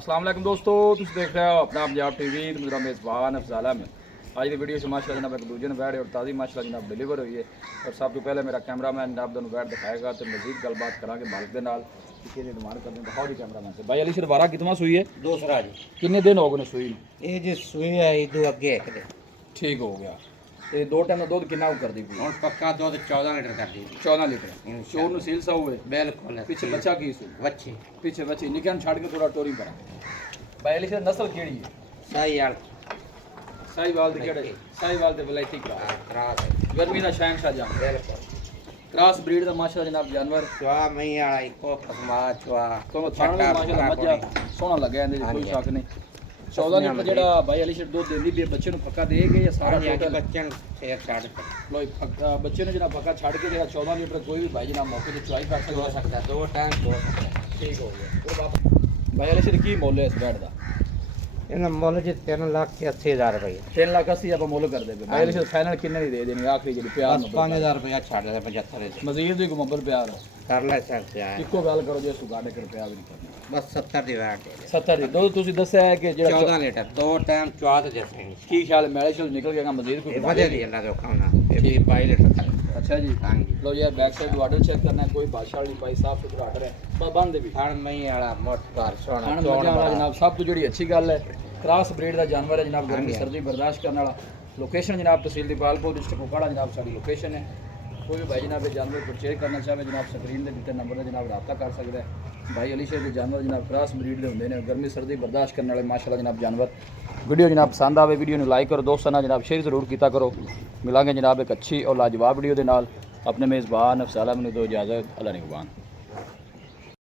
अस्सलाम वालेकुम दोस्तों, तुम देख रहे हो अपना पंजाब टीवी। तो मेरा मेज़बान अफजाला में आज की वीडियो से माशाल्लाह जनाब एक दूजे ने बैठ और ताज़ी माशाल्लाह जनाब डिलीवर हुई है। और सब तो पहले मेरा कैमरामैन जनाब दोनों बैठ दिखाएगा तो मजीद गलबात करांगे मालिक के नाल किसी ने डिमांड कर दें दिखाओ जी कैमरामैन से। भाई अली सिर 12 कितना सुई है? दूसरा जी कितने दिन हो गए सुई? ये जी सुई है इदू अगे एक दे ठीक हो गया। ये दो टाइम दूध कितना कर दी? और पक्का दूध 14 लीटर कर दी 14 लीटर शोर नु सील सा हुए बिल्कुल पीछे बच्चा की सु बच्ची पीछे बच्ची निकन छाड़ के थोड़ा टोरी पर। भाई अली सिर नस्ल केड़ी है? सही यार साहिवाल दे केड़े? साहिवाल दे वलायती क्रॉस गर्मी दा शहनशाह जान बिल्कुल क्रॉस ब्रीड दा माशाल्लाह जनाब जानवर चवा मई वाला इको खसमा चवा तो थाना में माशाल्लाह मज्जा सोना लगा इंदे कोई शक नहीं। 14 लीटर जेड़ा भाई अली सिर दूध देंदी भी बच्चे नु पक्का देगे या सारा टोटल बच्चे शेर छाड़ लो पक्का बच्चे ने जेड़ा पक्का छाड़ के जेड़ा 14 लीटर कोई भी भाई जनाब मौके ते चुआई कर हो सकदा। सकता दो टाइम हो सकता ठीक हो गया। भाई अली सिर की मोल है इस बैट दा? इन्हें मुल जी 3,80,000 रुपये 3,80,000 आप मोल कर दे भाई अली सिर फाइनल कितने दी दे देनी आखिरी जेडी प्यार बस 5,000 रुपया छाड़ दे 75 मजीद भी गुमबर प्यार कर ले सकते हैं इको गल करो जे सुगाड़े कर प्यार नहीं करना बस 70 दी वाट 70 दो ਤੁਸੀਂ ਦੱਸਿਆ ਹੈ ਕਿ ਜਿਹੜਾ 14 लीटर दो टाइम चवा तो जैसे ਕੀ ਖਿਆਲ ਮੈਲੇ ਸ਼ਲ ਨਿਕਲ ਗਿਆ ਮਜ਼ੀਦ ਕੋਈ वजह दी अल्लाह जो खाना ये भी 22 लीटर तक अच्छा जी हाँ जी लो यार बैक साइड ऑर्डर चेक करना है कोई बादशाह नहीं भाई साफ सुथरा ऑर्डर है बंद भी हर मई वाला मोट कार सोना खान चौड़ मजा वाला बड़ा जनाब सब तो ਜਿਹੜੀ अच्छी ਗੱਲ है क्रॉस ब्रीड ਦਾ ਜਾਨਵਰ ਹੈ ਜਨਾਬ ਗਰਮੀ हाँ सर्दी बर्दाश्त करने वाला लोकेशन जनाब तहसील दीपालपुर डिस्ट्रिक्ट कुपवाड़ा जनाब सारी लोकेशन है। कोई भी भाई जनाब ये जानवर परचेज करना चाहे जनाब स्क्रीन के दिते नंबर से जनाब रब्ता कर सकता है। भाई अली शेर के जानवर जनाब क्रॉस ब्रीड के होंगे ने गर्मी सर्दी बर्दाश्त करने वाले माशाल्लाह जनाब जानवर। वीडियो जनाब पसंद आवे वीडियो को लाइक करो दोस्तों ना जनाब शेयर जरूर किया करो। मिलांगे जनाब एक अच्छी और लाजवाब वीडियो के नाल। अपने मेज़बान अफसाला मैनू दो इजाज़त अल्लाह निगहबान।